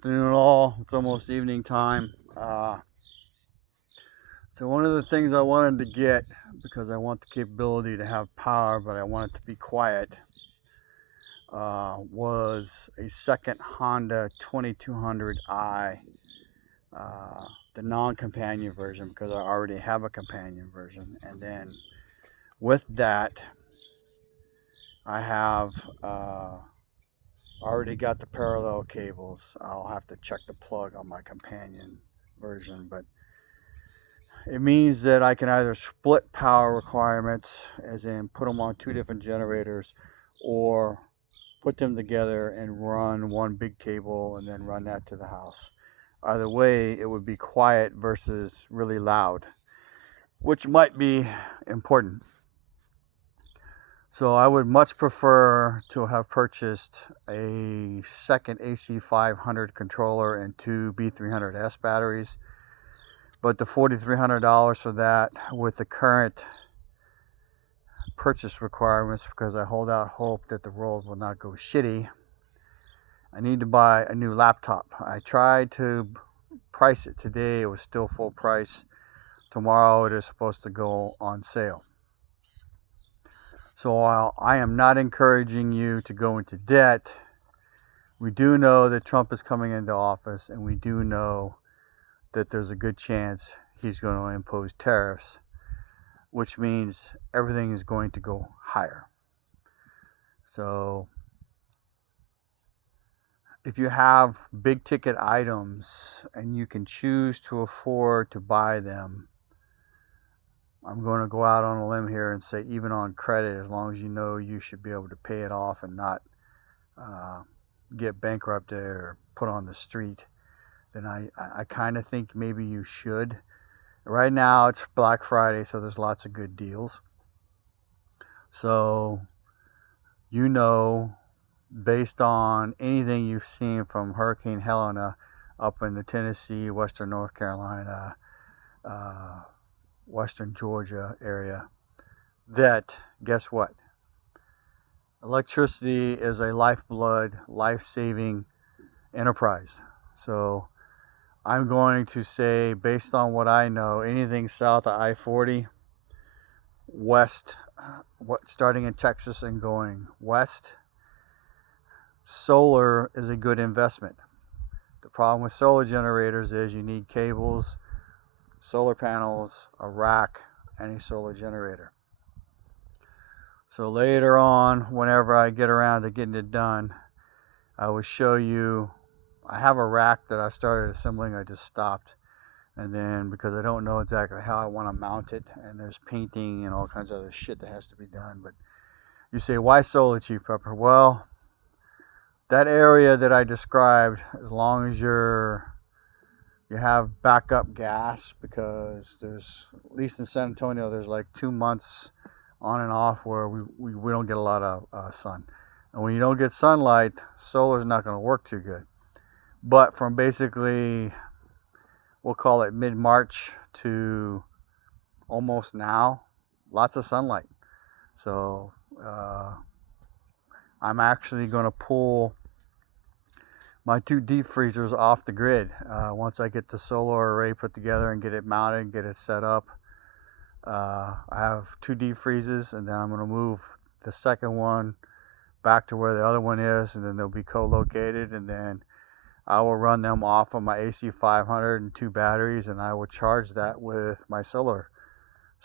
afternoon all. It's almost evening time. So one of the things I wanted to get, because I want the capability to have power, but I want it to be quiet, was a second Honda 2200i, the non-companion version, because I already have a companion version. And then with that, I have already got the parallel cables. I'll have to check the plug on my companion version, but it means that I can either split power requirements, as in put them on two different generators, or put them together and run one big cable and then run that to the house. Either way, it would be quiet versus really loud, which might be important. So I would much prefer to have purchased a second AC500 controller and two B300S batteries. But the $4,300 for that, with the current purchase requirements, because I hold out hope that the world will not go shitty, I need to buy a new laptop. I tried to price it today. It was still full price. Tomorrow it is supposed to go on sale. So while I am not encouraging you to go into debt, we do know that Trump is coming into office, and we do know that there's a good chance he's going to impose tariffs, which means everything is going to go higher. So if you have big ticket items and you can choose to afford to buy them, I'm going to go out on a limb here and say even on credit, as long as you know you should be able to pay it off and not get bankrupted or put on the street, then I kind of think maybe you should. Right now it's Black Friday, so there's lots of good deals. So, based on anything you've seen from Hurricane Helena up in the Tennessee, Western North Carolina, Western Georgia area, that guess what? Electricity is a lifeblood, life-saving enterprise. So I'm going to say, based on what I know, anything south of I-40, west, starting in Texas and going west, solar is a good investment. The problem with solar generators is you need cables, solar panels, a rack, and a solar generator. So later on, whenever I get around to getting it done, I will show you. I have a rack that I started assembling. I just stopped. And then because I don't know exactly how I want to mount it, and there's painting and all kinds of other shit that has to be done. But you say, why solar, Chief Pepper? Well, that area that I described, as long as you have backup gas, because there's, at least in San Antonio, there's like 2 months on and off where we don't get a lot of sun. And when you don't get sunlight, solar's not going to work too good. But from basically, we'll call it mid-March to almost now, lots of sunlight. So I'm actually going to pull my two deep freezers off the grid once I get the solar array put together and get it mounted and get it set up. I have two deep freezers, and then I'm going to move the second one back to where the other one is, and then they'll be co-located, and then I will run them off of my AC500 and two batteries, and I will charge that with my solar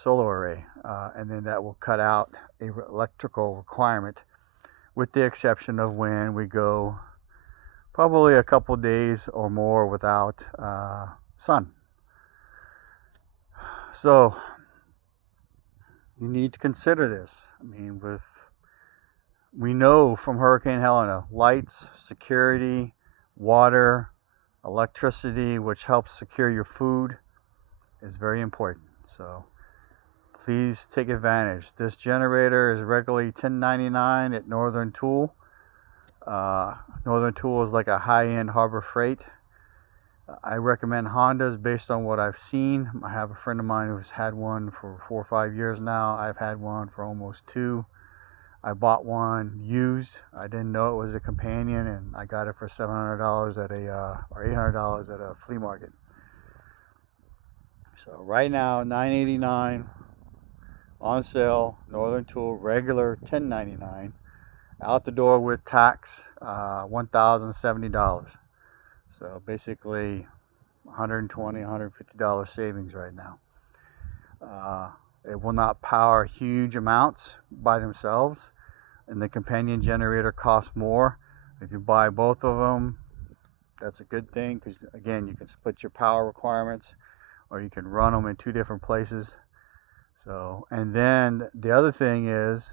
array, and then that will cut out a electrical requirement, with the exception of when we go probably a couple days or more without sun. So you need to consider this. I mean, we know from Hurricane Helena, lights, security, water, electricity, which helps secure your food, is very important. So please take advantage. This generator is regularly $10.99 at Northern Tool. Northern Tool is like a high-end Harbor Freight. I recommend Hondas based on what I've seen. I have a friend of mine who's had one for 4 or 5 years now. I've had one for almost 2. I bought one used. I didn't know it was a companion, and I got it for $700 at or $800 at a flea market. So right now, $9.89 on sale. Northern Tool, regular $10.99. Out the door with tax, $1,070. So basically, $120, $150 savings right now. It will not power huge amounts by themselves, and the companion generator costs more. If you buy both of them, that's a good thing, because again, you can split your power requirements, or you can run them in two different places. So, and then the other thing is,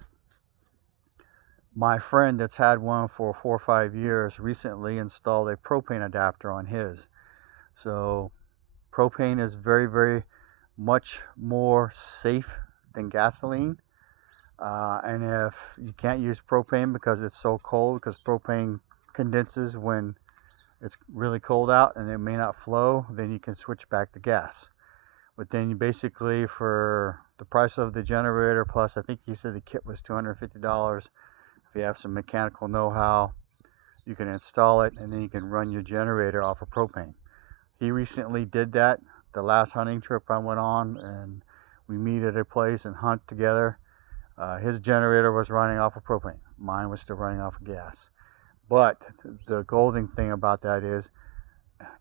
my friend that's had one for 4 or 5 years recently installed a propane adapter on his. So propane is very, very much more safe than gasoline. And if you can't use propane because it's so cold, because propane condenses when it's really cold out and it may not flow, then you can switch back to gas. But then you basically, for the price of the generator, plus I think he said the kit was $250. If you have some mechanical know-how, you can install it, and then you can run your generator off of propane. He recently did that the last hunting trip I went on, and we meet at a place and hunt together. His generator was running off of propane. Mine was still running off of gas. But the golden thing about that is,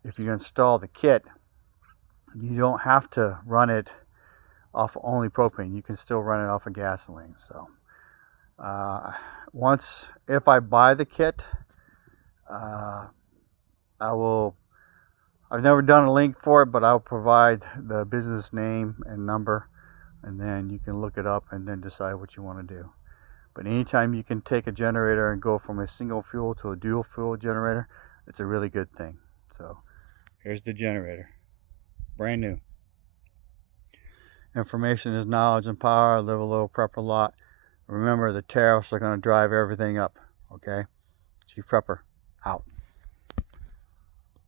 if you install the kit, you don't have to run it off only propane. You can still run it off of gasoline. So if I buy the kit, I've never done a link for it, but I'll provide the business name and number, and then you can look it up and then decide what you want to do. But anytime you can take a generator and go from a single fuel to a dual fuel generator, it's a really good thing. So here's the generator, brand new. Information is knowledge and power. Live a little, prep a lot. Remember, the tariffs are going to drive everything up. Okay? Chief Prepper, out.